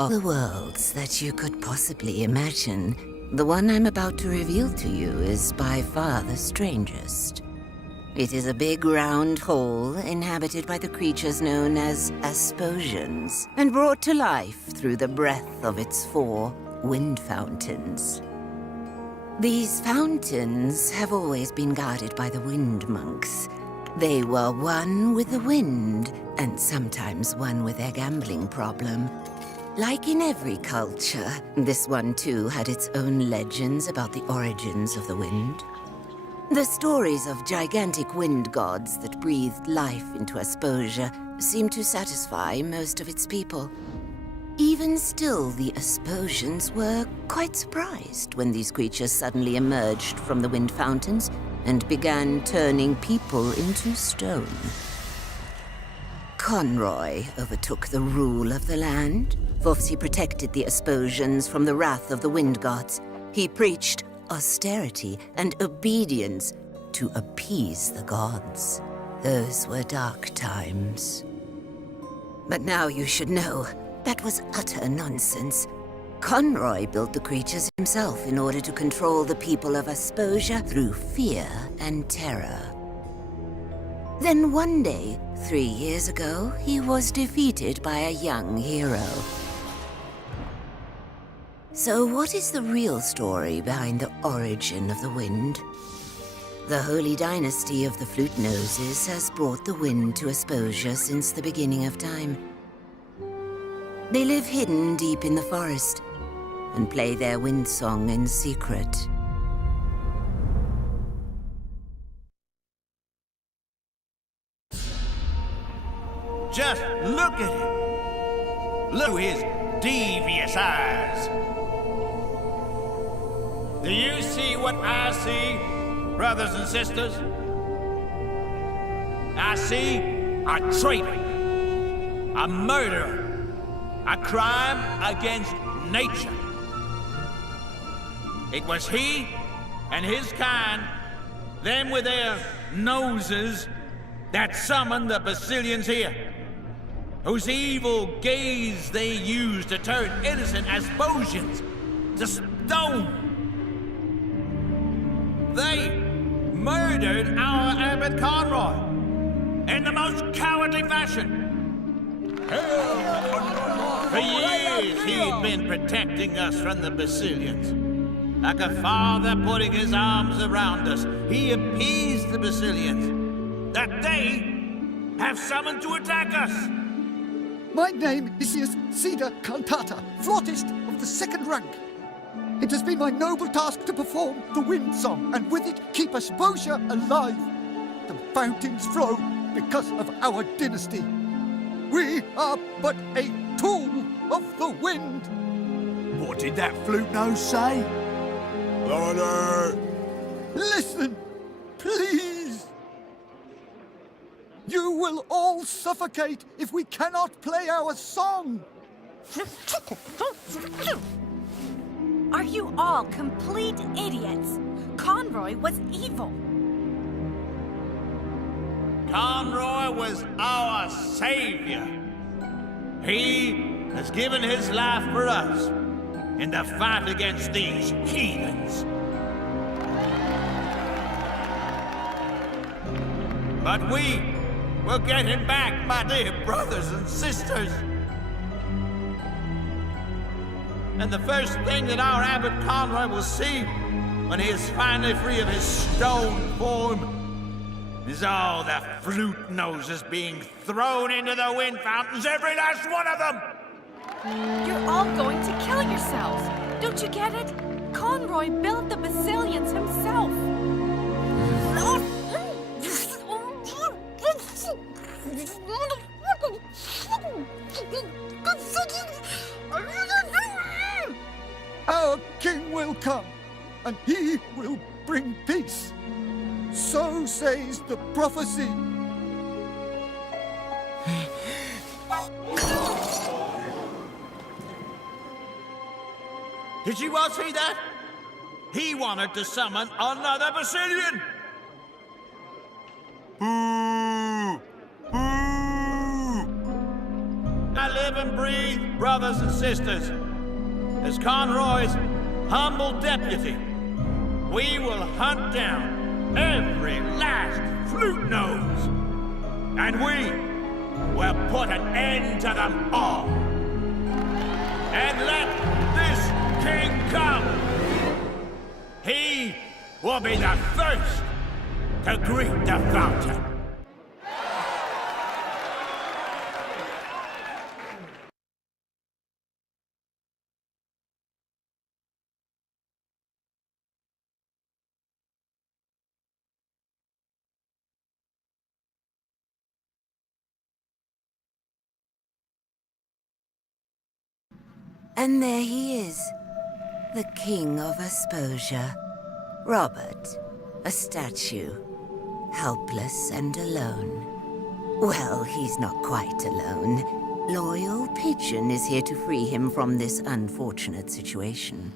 of the worlds that you could possibly imagine, the one I'm about to reveal to you is by far the strangest. It is a big round hole inhabited by the creatures known as Asposians, and brought to life through the breath of its 4 wind fountains. These fountains have always been guarded by the wind monks. They were one with the wind, and sometimes one with their gambling problem. Like in every culture, this one too had its own legends about the origins of the wind. The stories of gigantic wind gods that breathed life into Asposia seem to satisfy most of its people. Even still, the Asposians were quite surprised when these creatures suddenly emerged from the wind fountains and began turning people into stone. Conroy overtook the rule of the land. For he protected the Asposians from the wrath of the wind gods. He preached austerity and obedience to appease the gods. Those were dark times. But now you should know, that was utter nonsense. Conroy built the creatures himself in order to control the people of Asposia through fear and terror. Then one day, 3 years ago, he was defeated by a young hero. So what is the real story behind the origin of the wind? The holy dynasty of the Flute Noses has brought the wind to Asposia since the beginning of time. They live hidden deep in the forest and play their wind song in secret. Just look at him. Look at his devious eyes. Do you see what I see, brothers and sisters? I see a traitor, a murderer, a crime against nature. It was he and his kind, them with their noses, that summoned the Basilians here, whose evil gaze they used to turn innocent Asposians to stone. They murdered our Abbot Conroy in the most cowardly fashion. For years he'd been protecting us from the Basilians. Like a father putting his arms around us, he appeased the Basilians that they have summoned to attack us. My name is Cedar Cantata, flautist of the 2nd rank. It has been my noble task to perform the wind song, and with it keep Asposia alive. The fountains flow because of our dynasty. We are but a tool of the wind. What did that flute nose say? Order! Listen, please. You will all suffocate if we cannot play our song. Are you all complete idiots? Conroy was evil. Conroy was our savior. He has given his life for us in the fight against these heathens. But we will get him back, my dear brothers and sisters. And the first thing that our Abbot Conroy will see when he is finally free of his stone form is all the flute noses being thrown into the wind fountains, every last one of them! You're all going to kill yourselves. Don't you get it? Conroy built the Basilians himself. Our king will come, and he will bring peace. So says the prophecy. Did you all see that? He wanted to summon another Basilian! Boo! Boo! Now live and breathe brothers and sisters, as Conroy's humble deputy, we will hunt down every last flute nose, and we will put an end to them all. And let this king come. He will be the first to greet the fountain. And there he is, the King of Asposia. Robert, a statue, helpless and alone. Well, he's not quite alone. Loyal Pigeon is here to free him from this unfortunate situation.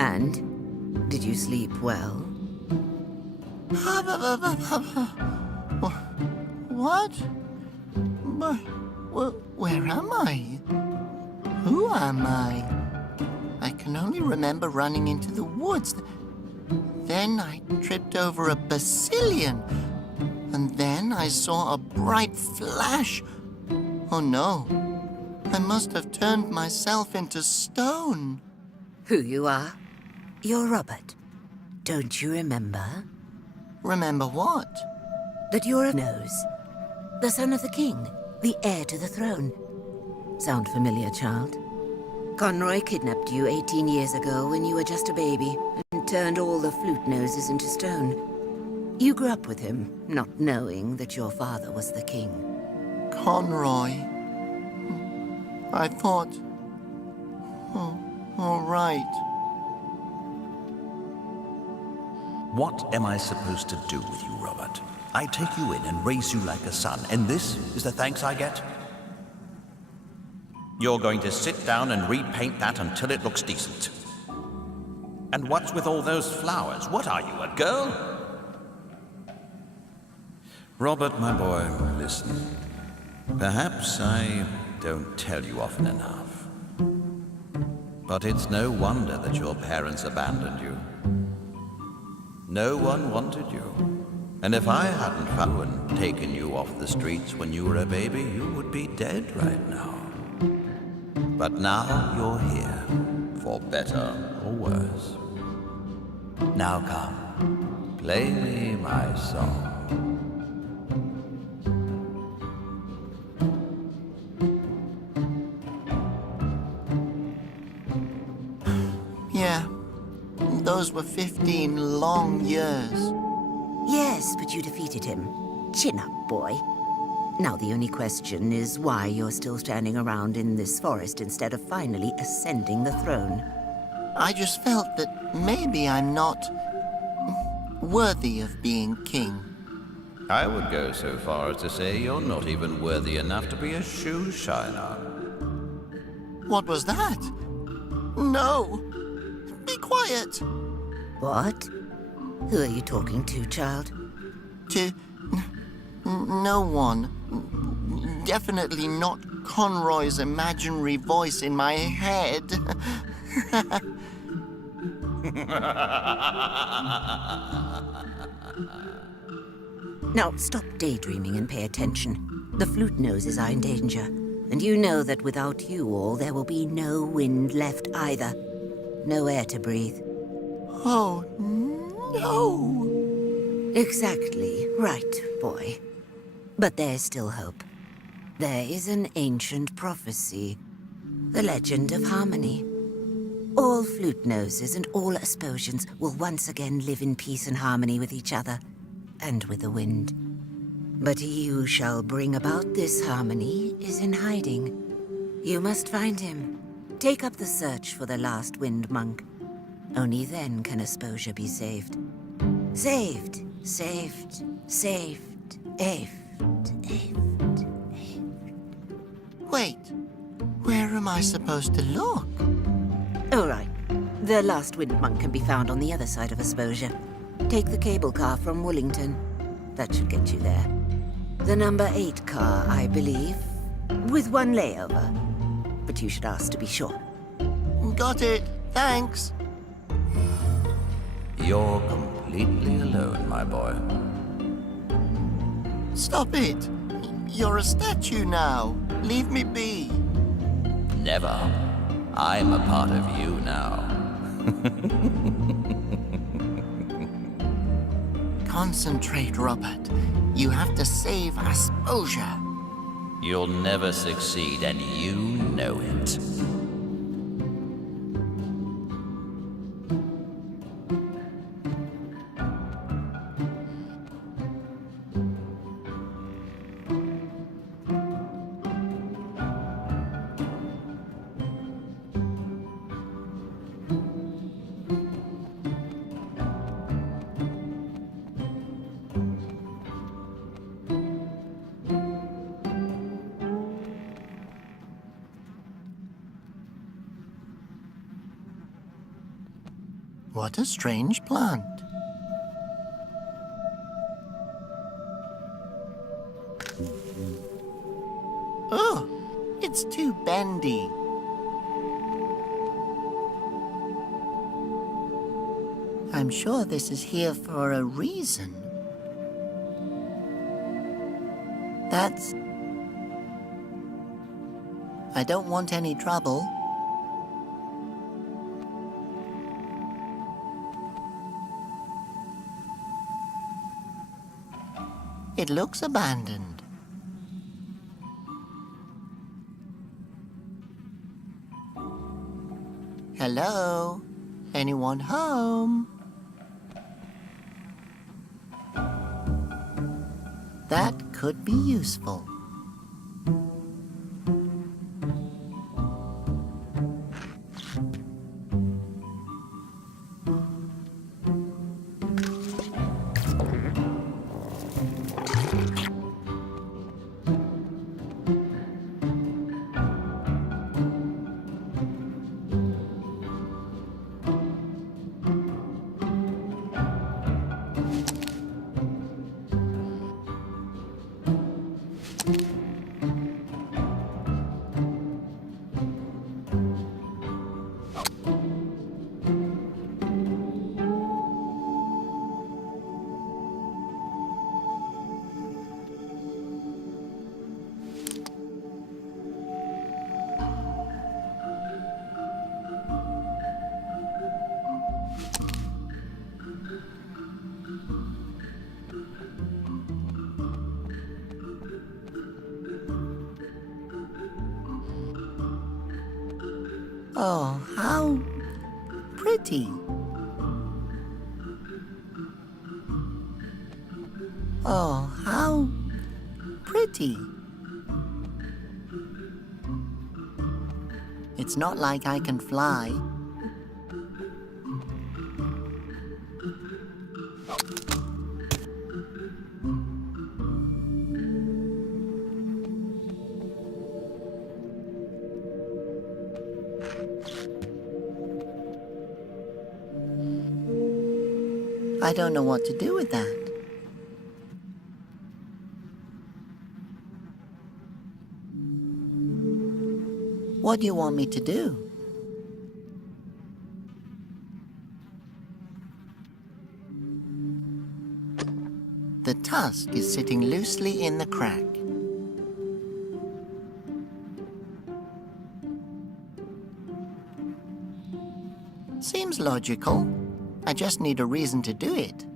And did you sleep well? What? Where am I? Who am I? I can only remember running into the woods. Then I tripped over a basilian. And then I saw a bright flash. Oh no. I must have turned myself into stone. Who you are? You're Robert. Don't you remember? Remember what? That you're a nose. The son of the king. The heir to the throne. Sound familiar, child? Conroy kidnapped you 18 years ago when you were just a baby and turned all the flute noses into stone. You grew up with him, not knowing that your father was the king. Conroy. I thought... Oh, all right. What am I supposed to do with you, Robert? I take you in and raise you like a son, and this is the thanks I get? You're going to sit down and repaint that until it looks decent. And what's with all those flowers? What are you, a girl? Robert, my boy, listen. Perhaps I don't tell you often enough. But it's no wonder that your parents abandoned you. No one wanted you. And if I hadn't found you and taken you off the streets when you were a baby, you would be dead right now. But now you're here, for better or worse. Now come, play me my song. Yeah, those were 15 long years. Yes, but you defeated him. Chin up, boy. Now the only question is why you're still standing around in this forest instead of finally ascending the throne. I just felt that maybe I'm not worthy of being king. I would go so far as to say you're not even worthy enough to be a shoe shiner. What was that? No! Be quiet! What? Who are you talking to, child? To... no one. Definitely not Conroy's imaginary voice in my head. Now, stop daydreaming and pay attention. The flute noses are in danger, and you know that without you all, there will be no wind left either. No air to breathe. Oh, no! Exactly right, boy. But there's still hope. There is an ancient prophecy, the legend of harmony. All flute noses and all Asposians will once again live in peace and harmony with each other, and with the wind. But he who shall bring about this harmony is in hiding. You must find him. Take up the search for the last wind monk. Only then can Asposia be saved. Saved, saved, saved, saved. Wait, where am I supposed to look? All right. The last wind monk can be found on the other side of Asposia. Take the cable car from Woolington. That should get you there. The number 8 car, I believe, with one layover. But you should ask to be sure. Got it. Thanks. You're completely alone, my boy. Stop it. You're a statue now. Leave me be. Never. I'm a part of you now. Concentrate, Robert. You have to save Asposia. You'll never succeed, and you know it. What a strange plant. Oh, it's too bendy. I'm sure this is here for a reason. That's... I don't want any trouble. It looks abandoned. Hello? Anyone home? That could be useful. Oh, how pretty. Oh, how pretty. It's not like I can fly. I don't know what to do with that. What do you want me to do? The tusk is sitting loosely in the crack. Seems logical. I just need a reason to do it.